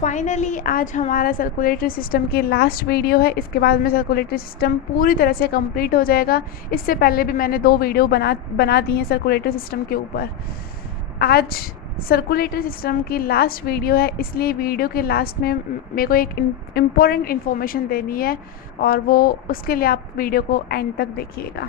Finally आज हमारा circulatory system की लास्ट वीडियो है। इसके बाद में सर्कुलेटरी सिस्टम पूरी तरह से कंप्लीट हो जाएगा। इससे पहले भी मैंने 2 वीडियो बना दी हैं सर्कुलेटरी सिस्टम के ऊपर। आज सर्कुलेटरी सिस्टम की लास्ट वीडियो है, इसलिए वीडियो के लास्ट में मेरे को एक इम्पॉर्टेंट इन्फॉर्मेशन देनी है और वो उसके लिए आप वीडियो को एंड तक देखिएगा।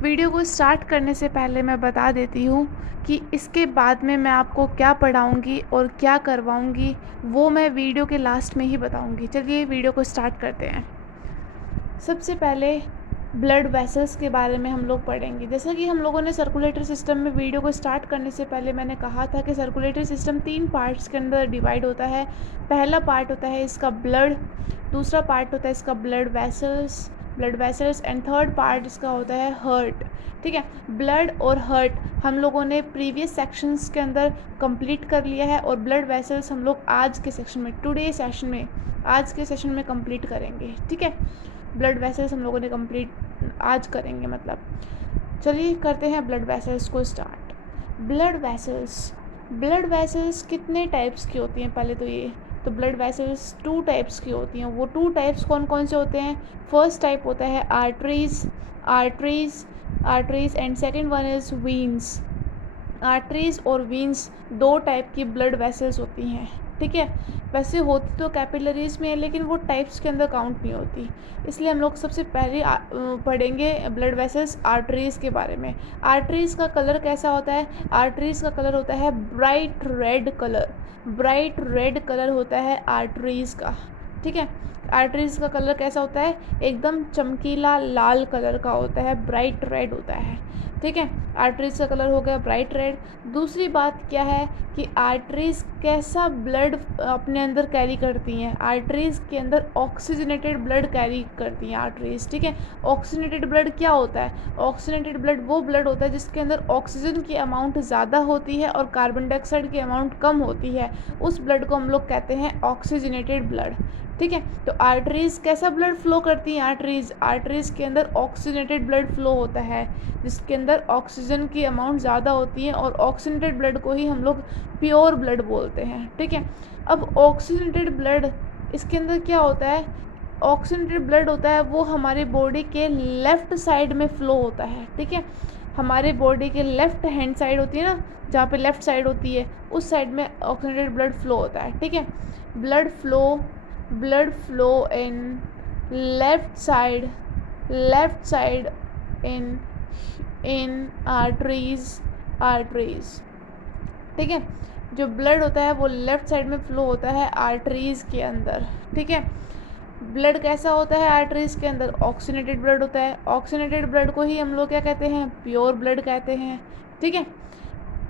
वीडियो को स्टार्ट करने से पहले मैं बता देती हूँ कि इसके बाद में मैं आपको क्या पढ़ाऊँगी और क्या करवाऊँगी, वो मैं वीडियो के लास्ट में ही बताऊँगी। चलिए वीडियो को स्टार्ट करते हैं। सबसे पहले ब्लड वेसल्स के बारे में हम लोग पढ़ेंगे। जैसा कि हम लोगों ने सर्कुलेटरी सिस्टम में वीडियो को स्टार्ट करने से पहले मैंने कहा था कि सर्कुलेटरी सिस्टम 3 पार्ट्स के अंदर डिवाइड होता है। पहला पार्ट होता है इसका ब्लड, दूसरा पार्ट होता है इसका blood vessels and third part इसका होता है हार्ट। ठीक है, ब्लड और हार्ट हम लोगों ने प्रीवियस सेक्शंस के अंदर कंप्लीट कर लिया है और ब्लड वेसल्स हम लोग आज के सेशन में आज के सेशन में कंप्लीट करेंगे। ठीक है, ब्लड वेसल्स हम लोगों ने कंप्लीट आज करेंगे। मतलब चलिए करते हैं ब्लड वेसल्स को स्टार्ट। ब्लड वेसल्स कितने टाइप्स की होती हैं? पहले तो ब्लड वेसल्स 2 टाइप्स की होती हैं। वो 2 टाइप्स कौन कौन से होते हैं? फर्स्ट टाइप होता है arteries and second one is veins. Arteries और वीन्स 2 टाइप की ब्लड वेसल्स होती हैं। ठीक है, वैसे होती तो कैपिलरीज में है, लेकिन वो टाइप्स के अंदर काउंट नहीं होती। इसलिए हम लोग सबसे पहले पढ़ेंगे ब्लड वेसल्स आर्टरीज के बारे में। आर्टरीज का कलर कैसा होता है? आर्टरीज का कलर होता है ब्राइट रेड कलर होता है आर्टरीज का। ठीक है, आर्टरीज का कलर कैसा होता है? एकदम चमकीला लाल कलर का होता है, ब्राइट रेड होता है। ठीक है, आर्टरीज का कलर हो गया ब्राइट रेड। दूसरी बात क्या है कि आर्टरीज कैसा ब्लड अपने अंदर कैरी करती हैं? आर्टरीज के अंदर ऑक्सीजनेटेड ब्लड कैरी करती हैं आर्टरीज। ठीक है, ऑक्सीजनेटेड ब्लड क्या होता है? ऑक्सीजनेटेड ब्लड वो ब्लड होता है जिसके अंदर ऑक्सीजन की अमाउंट ज़्यादा होती है और कार्बन डाइऑक्साइड की अमाउंट कम होती है। उस ब्लड को हम लोग कहते हैं ऑक्सीजनेटेड ब्लड। ठीक है, तो आर्टरीज कैसा ब्लड फ्लो करती हैं? आर्टरीज के अंदर ऑक्सीजनेटेड ब्लड फ्लो होता है जिसके अंदर ऑक्सीजन की अमाउंट ज़्यादा होती है और ऑक्सीजनेटेड ब्लड को ही हम लोग प्योर ब्लड बोलते हैं। ठीक है, अब ऑक्सीजनेटेड ब्लड इसके अंदर क्या होता है? ऑक्सीजनेटेड ब्लड होता है वो हमारे बॉडी के लेफ़्ट साइड में फ़्लो होता है। ठीक है, हमारे बॉडी के लेफ़्ट हैंड साइड होती है ना, जहाँ पे लेफ़्ट साइड होती है उस साइड में ऑक्सीजनेटेड ब्लड फ्लो होता है। ठीक है, blood flow in left side in arteries. ठीक है, जो ब्लड होता है वो लेफ़्ट साइड में फ्लो होता है आर्टरीज के अंदर। ठीक है, ब्लड कैसा होता है? आर्टरीज के अंदर ऑक्सीजनेटेड ब्लड होता है। ऑक्सीजनेटेड ब्लड को ही हम लोग क्या कहते हैं? प्योर ब्लड कहते हैं। ठीक है,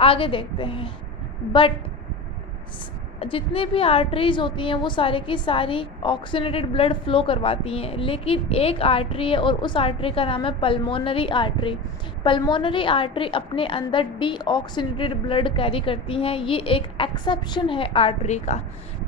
आगे देखते हैं। बट जितने भी आर्टरीज होती हैं वो सारे की सारी ऑक्सीजनेटेड ब्लड फ्लो करवाती हैं, लेकिन एक आर्टरी है और उस आर्टरी का नाम है पल्मोनरी आर्टरी अपने अंदर डीऑक्सीजनेटेड ब्लड कैरी करती हैं। ये एक एक्सेप्शन है आर्टरी का।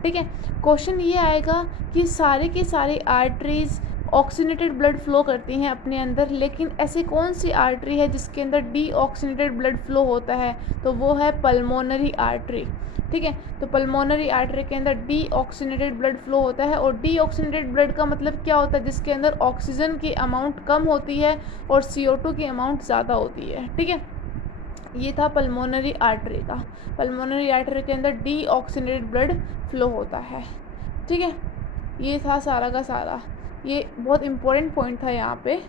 ठीक है, क्वेश्चन ये आएगा कि सारे की सारी आर्टरीज ऑक्सीजनेटेड ब्लड फ्लो करती हैं अपने अंदर, लेकिन ऐसी कौन सी आर्टरी है जिसके अंदर डीऑक्सीजनेटेड ब्लड फ्लो होता है? तो वो है पल्मोनरी आर्टरी। ठीक है, तो पल्मोनरी आर्टरी के अंदर डीऑक्सीजनेटेड ब्लड फ्लो होता है और डीऑक्सीजनेटेड ब्लड का मतलब क्या होता है? जिसके अंदर ऑक्सीजन की अमाउंट कम होती है और CO2 की अमाउंट ज़्यादा होती है। ठीक है, ये था पल्मोनरी आर्टरी का। पल्मोनरी आर्टरी के अंदर डीऑक्सीजनेटेड ब्लड फ्लो होता है। ठीक है, ये था सारा का सारा। ये बहुत इम्पोर्टेंट पॉइंट था यहाँ पे।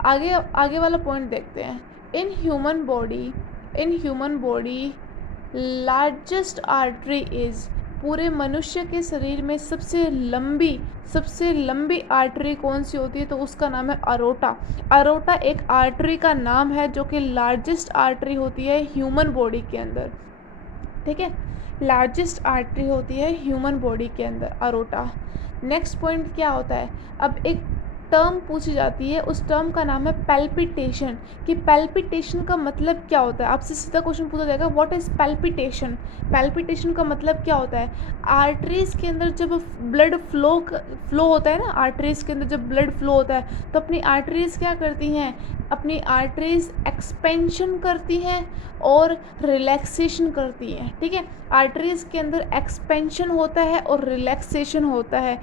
आगे वाला पॉइंट देखते हैं। In human body largest artery is, पूरे मनुष्य के शरीर में सबसे लंबी आर्टरी कौन सी होती है? तो उसका नाम है अरोटा एक आर्टरी का नाम है जो कि लार्जेस्ट आर्टरी होती है ह्यूमन बॉडी के अंदर। ठीक है, लार्जेस्ट आर्टरी होती है ह्यूमन बॉडी के अंदर अरोटा। नेक्स्ट पॉइंट क्या होता है? अब एक टर्म पूछी जाती है, उस टर्म का नाम है पैल्पिटेशन। कि पैल्पिटेशन का मतलब क्या होता है, आपसे सीधा क्वेश्चन पूछा जाएगा व्हाट इज़ पैल्पिटेशन। पैल्पिटेशन का मतलब क्या होता है, आर्टरीज़ के अंदर जब ब्लड फ्लो होता है ना, आर्टरीज़ के अंदर जब ब्लड फ्लो होता है तो अपनी आर्टरीज़ क्या करती हैं, अपनी आर्टरीज़ एक्सपेंशन करती हैं और रिलैक्सेशन करती हैं। ठीक है, आर्टरीज़ के अंदर एक्सपेंशन होता है और रिलैक्सेशन होता है।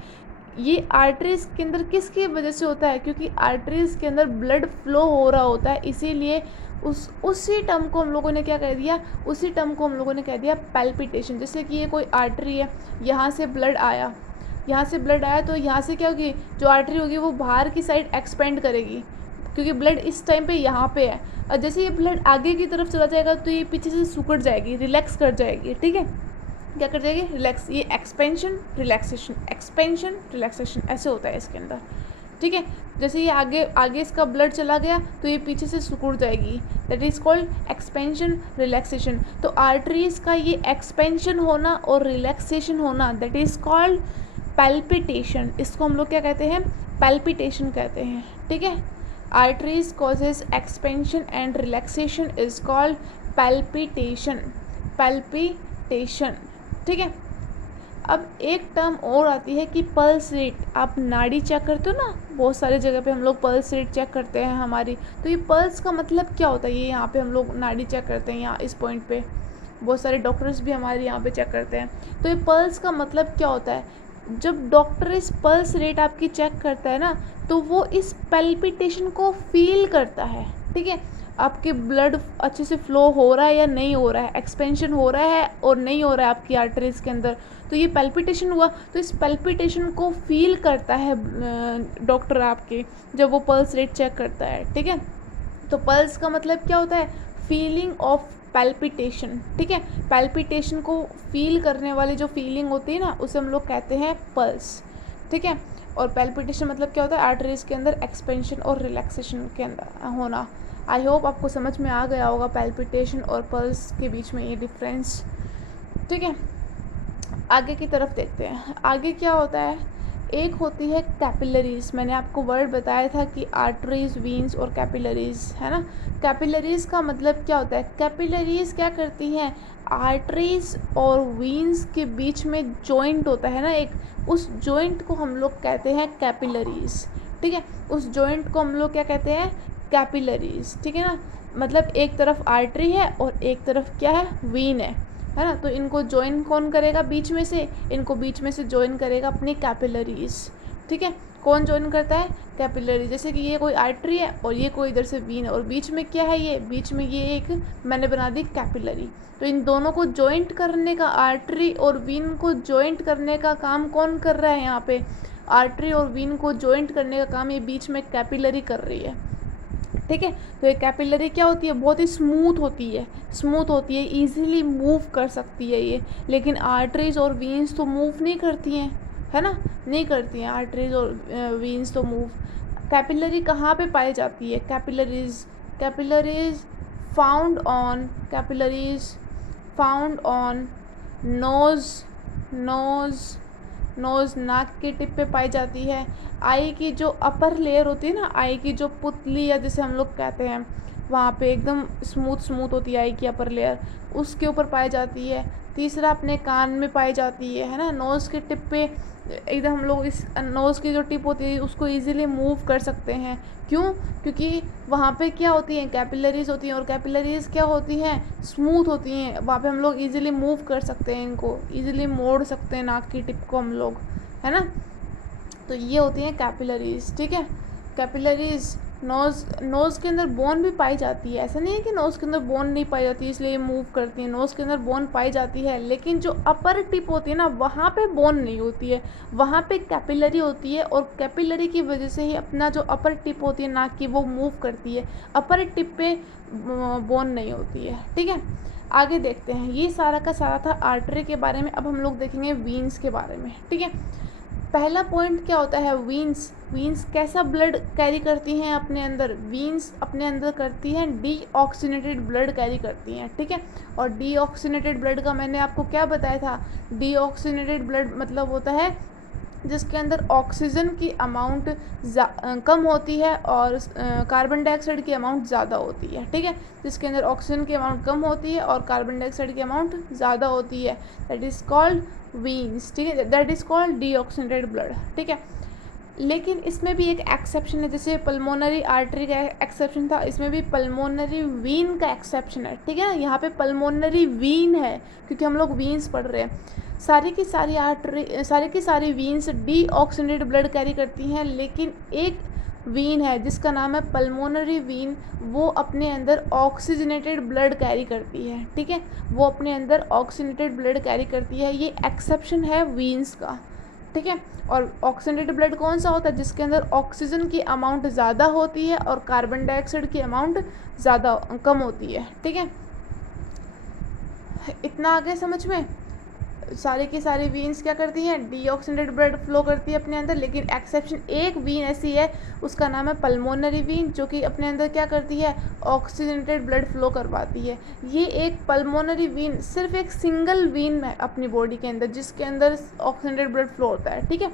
ये आर्टरीज़ के अंदर किसकी वजह से होता है, क्योंकि आर्टरीज़ के अंदर ब्लड फ्लो हो रहा होता है, इसीलिए उसी टर्म को हम लोगों ने क्या कह दिया, उसी टर्म को हम लोगों ने कह दिया पैल्पिटेशन। जैसे कि ये कोई आर्टरी है, यहाँ से ब्लड आया, यहाँ से ब्लड आया तो यहाँ से क्या होगी, जो आर्टरी होगी वो बाहर की साइड एक्सपेंड करेगी, क्योंकि ब्लड इस टाइम पे यहाँ पे है। और जैसे ये ब्लड आगे की तरफ चला जाएगा तो ये पीछे से सिकुड़ जाएगी, रिलैक्स कर जाएगी। ठीक है, क्या कर जाएगी, रिलैक्स। ये एक्सपेंशन रिलैक्सेशन, एक्सपेंशन रिलैक्सेशन ऐसे होता है इसके अंदर। ठीक है, जैसे ये आगे आगे इसका ब्लड चला गया तो ये पीछे से सिकुड़ जाएगी, that is called expansion relaxation. तो आर्टरीज का ये एक्सपेंशन होना और रिलैक्सेशन होना, दैट इज़ कॉल्ड पैल्पिटेशन। इसको हम लोग क्या कहते हैं, पैल्पिटेशन कहते हैं। ठीक है, arteries causes expansion and relaxation is called palpitation, palpitation. ठीक है, अब एक टर्म और आती है कि पल्स रेट। आप नाड़ी चेक करते हो ना, बहुत सारे जगह पे हम लोग पल्स रेट चेक करते हैं हमारी, तो ये पल्स का मतलब क्या होता है, ये यहाँ पे हम लोग नाड़ी चेक करते हैं, यहाँ इस पॉइंट पे बहुत सारे डॉक्टर्स भी हमारे यहाँ पे चेक करते हैं। तो ये पल्स का मतलब क्या होता है, जब डॉक्टर इस पल्स रेट आपकी चेक करता है ना, तो वो इस पैल्पिटेशन को फील करता है। ठीक है, आपके ब्लड अच्छे से फ्लो हो रहा है या नहीं हो रहा है, एक्सपेंशन हो रहा है और नहीं हो रहा है आपकी आर्टरीज के अंदर, तो ये पैल्पिटेशन हुआ। तो इस पैल्पिटेशन को फील करता है डॉक्टर आपके, जब वो पल्स रेट चेक करता है। ठीक है, तो पल्स का मतलब क्या होता है, फीलिंग ऑफ पैल्पिटेशन। ठीक है, पैल्पिटेशन को फील करने वाली जो फीलिंग होती है ना, उसे हम लोग कहते हैं पल्स। ठीक है, और पैल्पिटेशन मतलब क्या होता है, आर्टरीज के अंदर एक्सपेंशन और रिलैक्सेशन के अंदर होना। आई होप आपको समझ में आ गया होगा पैल्पिटेशन और पल्स के बीच में ये डिफरेंस। ठीक है, आगे की तरफ देखते हैं, आगे क्या होता है। एक होती है कैपिलरीज, मैंने आपको वर्ड बताया था कि आर्टरीज, वीन्स और कैपिलरीज, है ना। कैपिलरीज का मतलब क्या होता है, कैपिलरीज क्या करती हैं, आर्टरीज और वीन्स के बीच में जॉइंट होता है ना एक, उस जॉइंट को हम लोग कहते हैं कैपिलरीज। ठीक है, उस जॉइंट को हम लोग क्या कहते हैं, कैपिलरीज। ठीक है ना, मतलब एक तरफ आर्टरी है और एक तरफ क्या है, वीन है ना। तो इनको ज्वाइन कौन करेगा बीच में से, इनको बीच में से ज्वाइन करेगा अपनी कैपिलरीज। ठीक है, कौन ज्वाइन करता है, कैपिलरी। जैसे कि ये कोई आर्टरी है और ये कोई इधर से वीन है और बीच में क्या है, ये बीच में ये एक मैंने बना दी कैपिलरी। तो इन दोनों को जॉइंट करने का, आर्टरी और वीन को जॉइंट करने का काम कौन कर रहा है यहाँ पे, आर्टरी और वीन को जॉइंट करने का काम ये बीच में कैपिलरी कर रही है। ठीक है, तो ये कैपिलरी क्या होती है, बहुत ही स्मूथ होती है, स्मूथ होती है, इजीली मूव कर सकती है ये। लेकिन आर्टरीज और वीन्स तो मूव नहीं करती हैं, है ना, नहीं करती हैं आर्टरीज और वीन्स तो मूव। कैपिलरी कहाँ पे पाई जाती है, capillaries, capillaries found on, capillaries found on nose, nose, nose नाक के टिप पे पाई जाती है। आई की जो अपर लेयर होती है ना, आई की जो पुतली या जिसे हम लोग कहते हैं, वहाँ पे एकदम स्मूथ स्मूथ होती है आई की अपर लेयर, उसके ऊपर पाई जाती है। तीसरा अपने कान में पाई जाती है ना, नोज़ के टिप पे एकदम हम लोग इस नोज़ की जो टिप होती है उसको इजीली मूव कर सकते हैं। क्यों, क्योंकि वहाँ पे क्या होती हैं, कैपिलरीज होती हैं, और कैपिलरीज क्या होती हैं, स्मूथ होती हैं, वहाँ पे हम लोग इजीली मूव कर सकते हैं, इनको इजीली मोड़ सकते हैं नाक की टिप को हम लोग, है ना। तो ये होती हैं कैपिलरीज। ठीक है, कैपिलरीज नोज़ के अंदर बोन भी पाई जाती है, ऐसा नहीं है कि नोज़ के अंदर बोन नहीं पाई जाती इसलिए मूव करती है, नोज़ के अंदर बोन पाई जाती है, लेकिन जो अपर टिप होती है ना, वहाँ पे बोन नहीं होती है, वहाँ पे कैपिलरी होती है, और कैपिलरी की वजह से ही अपना जो अपर टिप होती है नाक की, वो मूव करती है, अपर टिप पे बोन नहीं होती है। ठीक है, आगे देखते हैं, ये सारा का सारा था आर्टरी के बारे में। अब हम लोग देखेंगे वीन्स के बारे में। ठीक है, पहला पॉइंट क्या होता है, वीन्स। वीन्स कैसा ब्लड कैरी करती हैं अपने अंदर, वीन्स अपने अंदर करती हैं डीऑक्सीनेटेड ब्लड कैरी करती हैं। ठीक है, और डीऑक्सीनेटेड ब्लड का मैंने आपको क्या बताया था, डीऑक्सीनेटेड ब्लड मतलब होता है जिसके अंदर ऑक्सीजन की अमाउंट कम होती है और कार्बन डाइऑक्साइड की अमाउंट ज़्यादा होती है, ठीक है। जिसके अंदर ऑक्सीजन की अमाउंट कम होती है और कार्बन डाइऑक्साइड की अमाउंट ज़्यादा होती है, दैट इज़ कॉल्ड वीन्स, ठीक है, that is called deoxygenated blood, ठीक है। लेकिन इसमें भी एक एक्सेप्शन है, जैसे पल्मोनरी आर्टरी का एक्सेप्शन था, इसमें भी पल्मोनरी वीन का एक्सेप्शन है, ठीक है ना। यहाँ पे पल्मोनरी वीन है क्योंकि हम लोग वीन्स पढ़ रहे हैं। सारी की सारी वीन्स डीऑक्सीनेटेड ब्लड कैरी करती हैं, लेकिन एक वीन है जिसका नाम है पल्मोनरी वीन, वो अपने अंदर ऑक्सीजनेटेड ब्लड कैरी करती है, ठीक है, वो अपने अंदर ऑक्सीजनेटेड ब्लड कैरी करती है, ये एक्सेप्शन है वीन्स का, ठीक है। और ऑक्सीजनेटेड ब्लड कौन सा होता है, जिसके अंदर ऑक्सीजन की अमाउंट ज़्यादा होती है और कार्बन डाइऑक्साइड की अमाउंट ज़्यादा कम होती है, ठीक है। इतना आगे समझ में। सारी की सारी वीन्स क्या करती हैं, डीऑक्सीनेटेड ब्लड फ्लो करती है अपने अंदर, लेकिन एक्सेप्शन एक वीन ऐसी है, उसका नाम है पल्मोनरी वीन, जो कि अपने अंदर क्या करती है, ऑक्सीजनेटेड ब्लड फ्लो करवाती है। ये एक पल्मोनरी वीन सिर्फ एक सिंगल वीन है अपनी बॉडी के अंदर जिसके अंदर ऑक्सीजनेटेड ब्लड फ्लो होता है, ठीक है।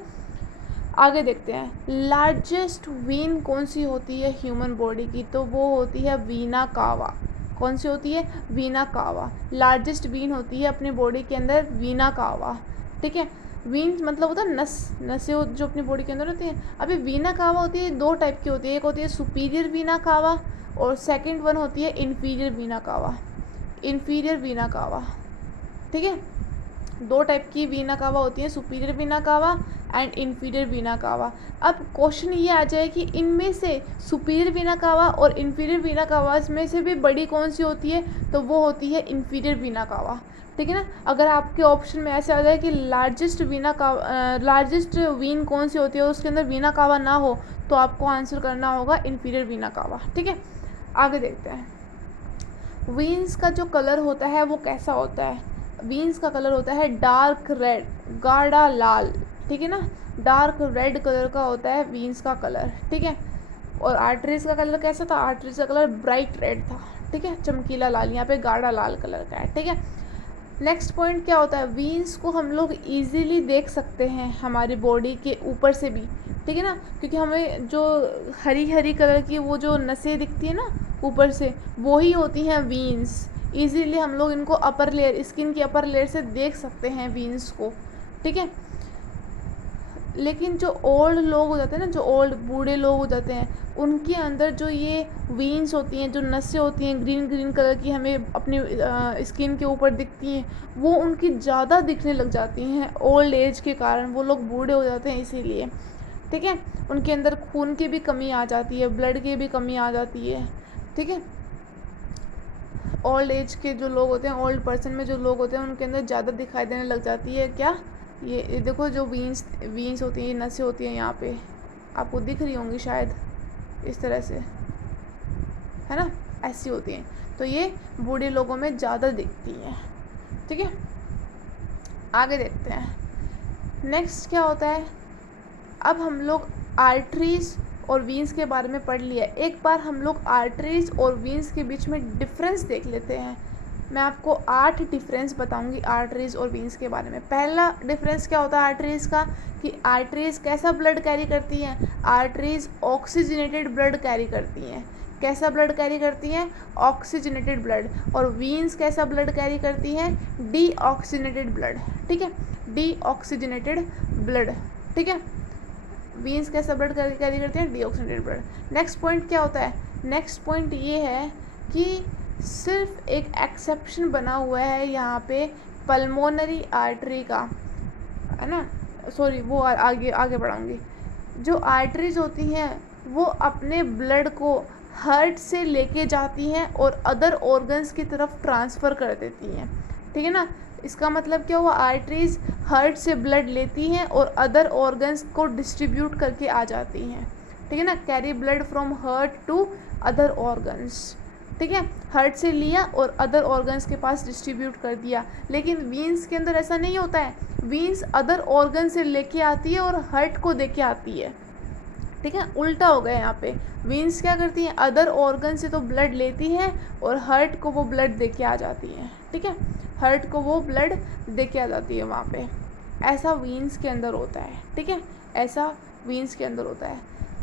आगे देखते हैं लार्जेस्ट वीन कौन सी होती है ह्यूमन बॉडी की, तो वो होती है वीना कावा। कौन सी होती है, वीना कावा। लार्जेस्ट वीन होती है अपनी बॉडी के अंदर वीना कावा, ठीक है। वीन मतलब होता है नसें जो अपनी बॉडी के अंदर होती हैं। अभी वीना कावा होती है, दो टाइप की होती है, एक होती है सुपीरियर वीना कावा और सेकंड वन होती है इन्फीरियर वीना कावा। इन्फीरियर वीना कावा, ठीक है। दो टाइप की वीना कावा होती है, सुपीरियर वीना कावा एंड इन्फीरियर वीना कावा। अब क्वेश्चन ये आ जाए कि इनमें से सुपीरियर वीना कावा और इन्फीरियर वीना कावा में से भी बड़ी कौन सी होती है, तो वो होती है इन्फीरियर वीना कावा, ठीक है ना। अगर आपके ऑप्शन में ऐसे आ जाए कि लार्जेस्ट वीन कौन सी होती है और उसके अंदर वीना कावा ना हो, तो आपको आंसर करना होगा इन्फीरियर वीना कावा, ठीक है। आगे देखते हैं वीन्स का जो कलर होता है वो कैसा होता है। वीन्स का कलर होता है डार्क रेड, गाढ़ा लाल, ठीक है ना। डार्क रेड कलर का होता है वीन्स का कलर, ठीक है। और आर्टरीज का कलर कैसा था, आर्टरीज का कलर ब्राइट रेड था, ठीक है, चमकीला लाल, यहाँ पे गाढ़ा लाल कलर का है, ठीक है। नेक्स्ट पॉइंट क्या होता है, वीन्स को हम लोग इजीली देख सकते हैं हमारी बॉडी के ऊपर से भी, ठीक है ना, क्योंकि हमें जो हरी हरी कलर की वो जो नसें दिखती है ना ऊपर से, वो ही होती हैं वीन्स। इजीली हम लोग इनको अपर लेयर, स्किन की अपर लेयर से देख सकते हैं वीन्स को, ठीक है। लेकिन जो ओल्ड लोग हो जाते हैं ना, जो ओल्ड बूढ़े लोग हो जाते हैं, उनके अंदर जो ये वीन्स होती हैं, जो नसें होती हैं ग्रीन ग्रीन कलर की हमें अपनी स्किन के ऊपर दिखती हैं, वो उनकी ज़्यादा दिखने लग जाती हैं ओल्ड एज के कारण। वो लोग बूढ़े हो जाते हैं इसीलिए, ठीक है। उनके अंदर खून की भी कमी आ जाती है, ब्लड की भी कमी आ जाती है, ठीक है। ओल्ड एज के जो लोग होते हैं, ओल्ड पर्सन में जो लोग होते हैं, उनके अंदर ज़्यादा दिखाई देने लग जाती है क्या, ये देखो जो वीन्स होती हैं, ये नसें होती हैं, यहाँ पे आपको दिख रही होंगी शायद, इस तरह से, है ना, ऐसी होती हैं। तो ये बूढ़े लोगों में ज़्यादा दिखती हैं, ठीक है। आगे देखते हैं नेक्स्ट क्या होता है। अब हम लोग आर्टरीज और वीन्स के बारे में पढ़ लिया, एक बार हम लोग आर्टरीज और वीन्स के बीच में डिफरेंस देख लेते हैं। मैं आपको 8 डिफरेंस बताऊंगी आर्टरीज और वीन्स के बारे में। पहला डिफरेंस क्या होता है आर्टरीज का, कि आर्टरीज कैसा ब्लड कैरी करती हैं, आर्टरीज ऑक्सीजनेटेड ब्लड कैरी करती हैं। कैसा ब्लड कैरी करती हैं, ऑक्सीजनेटेड ब्लड। और वीन्स कैसा ब्लड कैरी करती हैं, डीऑक्सीजनेटेड ब्लड, ठीक है, डीऑक्सीजनेटेड ब्लड, ठीक है। वीन्स कैसा ब्लड कैरी करते हैं, डीऑक्सीजनेटेड ब्लड। नेक्स्ट पॉइंट क्या होता है, नेक्स्ट पॉइंट ये है कि सिर्फ एक एक्सेप्शन बना हुआ है यहाँ पे पल्मोनरी आर्टरी का, है ना, सॉरी वो आगे आगे बढ़ाऊँगी। जो आर्टरीज होती हैं वो अपने ब्लड को हार्ट से लेके जाती हैं और अदर ऑर्गन्स की तरफ ट्रांसफ़र कर देती हैं, ठीक है ना। इसका मतलब क्या हुआ, आर्टरीज हार्ट से ब्लड लेती हैं और अदर ऑर्गन्स को डिस्ट्रीब्यूट करके आ जाती हैं, ठीक है ना, carry blood from heart to other organs, ठीक है। हार्ट से लिया और अदर ऑर्गन्स के पास डिस्ट्रीब्यूट कर दिया। लेकिन वीन्स के अंदर ऐसा नहीं होता है, वीन्स अदर ऑर्गन से लेके आती है और हार्ट को दे के आती है, ठीक है, उल्टा हो गया यहाँ पे। वीन्स क्या करती हैं, अदर ऑर्गन से तो ब्लड लेती हैं और हार्ट को वो ब्लड दे के आ जाती हैं, ठीक है, हार्ट को वो ब्लड दे के आ जाती है वहाँ पे। ऐसा वीन्स के अंदर होता है, ठीक है, ऐसा वीन्स के अंदर होता है।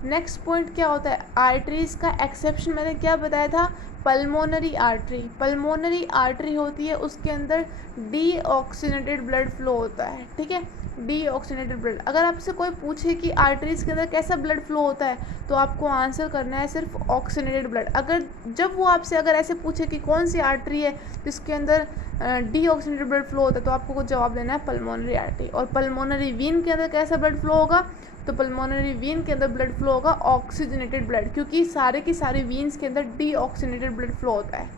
नेक्स्ट पॉइंट क्या होता है, आर्टरीज का एक्सेप्शन मैंने क्या बताया था, पल्मोनरी आर्टरी। पल्मोनरी आर्टरी होती है, उसके अंदर डीऑक्सीनेटेड ब्लड फ्लो होता है, ठीक है, डीऑक्सीनेटेड ब्लड। अगर आपसे कोई पूछे कि आर्टरीज के अंदर कैसा ब्लड फ्लो होता है, तो आपको आंसर करना है सिर्फ ऑक्सीनेटेड ब्लड। अगर जब वो आपसे अगर ऐसे पूछे कि कौन सी आर्टरी है जिसके अंदर डीऑक्सीनेटेड ब्लड फ्लो होता है, तो आपको कुछ जवाब देना है पल्मोनरी आर्टरी। और पल्मोनरी वीन के अंदर कैसा ब्लड फ्लो होगा, तो पल्मोनरी वीन के अंदर ब्लड फ्लो होगा ऑक्सीजनेटेड ब्लड, क्योंकि सारे की सारी वीन्स के अंदर डीऑक्सीनेटेड ब्लड फ्लो होता है।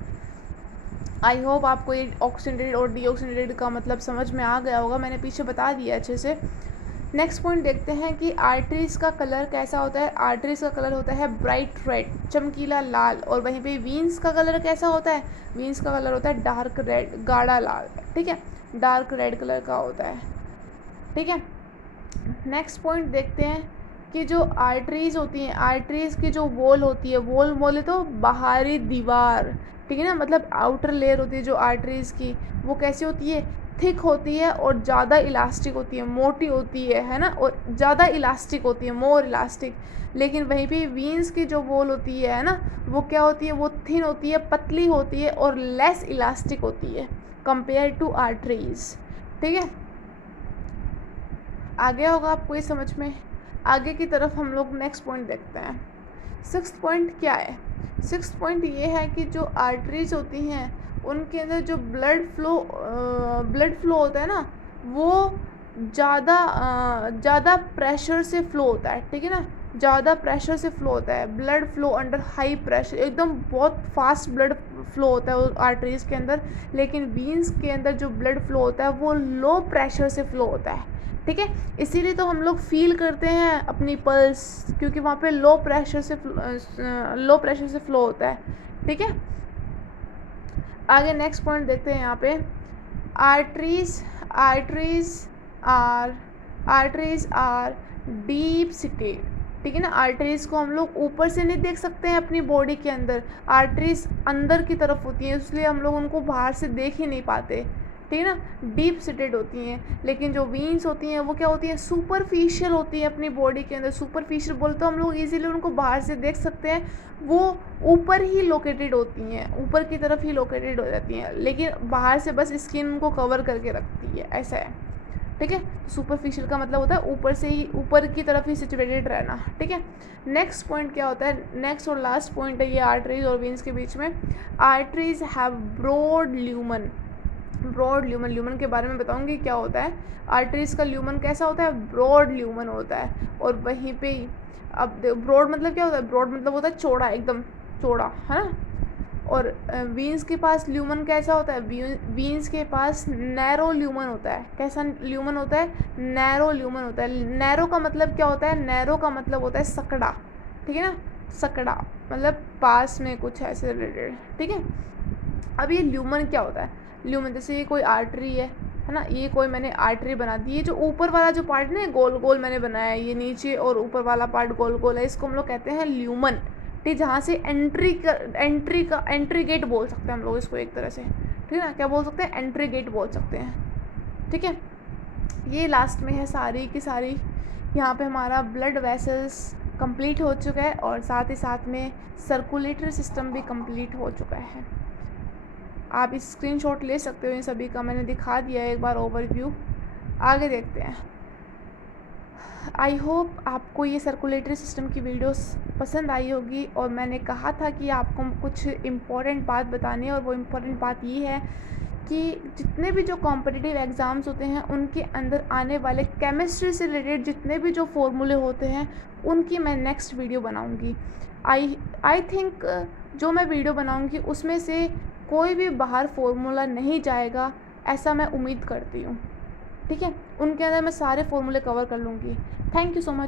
आई होप आपको ये ऑक्सीजनेटेड और डीऑक्सीनेटेड का मतलब समझ में आ गया होगा, मैंने पीछे बता दिया अच्छे से। नेक्स्ट पॉइंट देखते हैं कि आर्टरीज का कलर कैसा होता है। आर्टरीज का कलर होता है ब्राइट रेड, चमकीला लाल। और वहीं पे वीन्स का कलर कैसा होता है, वीन्स का कलर होता है डार्क रेड, गाढ़ा लाल, ठीक है, डार्क रेड कलर का होता है, ठीक है। नेक्स्ट पॉइंट देखते हैं कि जो आर्टरीज होती हैं, आर्टरीज की जो वॉल होती है, वॉल बोले तो बाहरी दीवार, ठीक है ना, मतलब आउटर लेयर होती है जो आर्टरीज की, वो कैसी होती है, थिक होती है और ज़्यादा इलास्टिक होती है, मोटी होती है ना, और ज़्यादा इलास्टिक होती है, मोर इलास्टिक। लेकिन वहीं पे वीन्स की जो वॉल होती है ना, वो क्या होती है, वो थिन होती है, पतली होती है और लेस इलास्टिक होती है कंपेयर टू आर्टरीज, ठीक है। आगे होगा आपको ये समझ में। आगे की तरफ हम लोग नेक्स्ट पॉइंट देखते हैं। सिक्स्थ पॉइंट क्या है, सिक्स्थ पॉइंट ये है कि जो आर्टरीज होती हैं उनके अंदर जो ब्लड फ्लो होता है ना, वो ज़्यादा प्रेशर से फ्लो होता है, ठीक है ना, ज़्यादा प्रेशर से फ्लो होता है, blood flow under high pressure, एकदम बहुत फास्ट ब्लड फ्लो होता है आर्टरीज के अंदर। लेकिन वीन्स के अंदर जो ब्लड फ्लो होता है वो लो प्रेशर से फ्लो होता है, ठीक है। इसीलिए तो हम लोग फील करते हैं अपनी पल्स, क्योंकि वहाँ पे लो प्रेशर से फ्लो होता है, ठीक है। आगे नेक्स्ट पॉइंट देखते हैं यहाँ पे, आर्टरीज आर डीप सिटेड, ठीक है ना। आर्टरीज को हम लोग ऊपर से नहीं देख सकते हैं अपनी बॉडी के अंदर, आर्टरीज अंदर की तरफ होती हैं, इसलिए हम लोग उनको बाहर से देख ही नहीं पाते, ठीक है ना, डीप सिटेड होती हैं। लेकिन जो वीन्स होती हैं वो क्या होती हैं, सुपरफिशियल होती हैं अपनी बॉडी के अंदर। सुपरफिशियल बोलते हम लोग इजीली उनको बाहर से देख सकते हैं, वो ऊपर ही लोकेटेड होती हैं, ऊपर की तरफ ही लोकेटेड हो जाती हैं, लेकिन बाहर से बस स्किन उनको कवर करके रखती है, ऐसा है, ठीक है। सुपरफिशियल का मतलब होता है ऊपर से ही, ऊपर की तरफ ही सिचुएटेड रहना, ठीक है। नेक्स्ट पॉइंट क्या होता है, नेक्स्ट और लास्ट पॉइंट है ये आर्टरीज और वीन्स के बीच में। Arteries have broad lumen, lumen के बारे में बताऊंगी क्या होता है। आर्टरीज का ल्यूमन कैसा होता है, ब्रॉड ल्यूमन होता है। और वहीं पे अब ब्रॉड मतलब क्या होता है, ब्रॉड मतलब होता है चौड़ा, एकदम चौड़ा, है ना। और वीन्स के पास ल्यूमन कैसा होता है, वीन्स के पास नैरो ल्यूमन होता है। कैसा ल्यूमन होता है, नैरो ल्यूमन होता है। नैरो का मतलब क्या होता है, नैरो का मतलब होता है सकड़ा, ठीक है ना, सकड़ा मतलब पास में कुछ ऐसे रिलेटेड, ठीक है। अब ये ल्यूमन क्या होता है, ल्यूमन जैसे ये कोई आर्टरी है ना, ये कोई मैंने आर्टरी बना दी, ये जो ऊपर वाला जो पार्ट ना गोल गोल मैंने बनाया है, ये नीचे और ऊपर वाला पार्ट गोल गोल है, इसको हम लोग कहते हैं ल्यूमन, ठीक, जहाँ से एंट्री गेट बोल सकते हैं हम लोग इसको एक तरह से, ठीक है ना, क्या बोल सकते हैं, एंट्री गेट बोल सकते हैं, ठीक है। ये लास्ट में है सारी की सारी, यहाँ पे हमारा ब्लड वेसल्स कंप्लीट हो चुका है और साथ ही साथ में सर्कुलेटरी सिस्टम भी कंप्लीट हो चुका है। आप स्क्रीनशॉट ले सकते हो इन सभी का, मैंने दिखा दिया है एक बार ओवरव्यू। आगे देखते हैं। आई होप आपको ये सर्कुलेटरी सिस्टम की वीडियोस पसंद आई होगी, और मैंने कहा था कि आपको कुछ इम्पोर्टेंट बात बतानी है, और वो इम्पोर्टेंट बात ये है कि जितने भी जो कॉम्पिटिटिव एग्ज़ाम्स होते हैं उनके अंदर आने वाले केमिस्ट्री से रिलेटेड जितने भी जो फॉर्मूले होते हैं उनकी मैं नेक्स्ट वीडियो बनाऊंगी। आई थिंक जो मैं वीडियो बनाऊंगी उसमें से कोई भी बाहर फॉर्मूला नहीं जाएगा, ऐसा मैं उम्मीद करती हूँ, ठीक है। उनके अंदर मैं सारे फॉर्मूले कवर कर लूँगी। Thank you so much.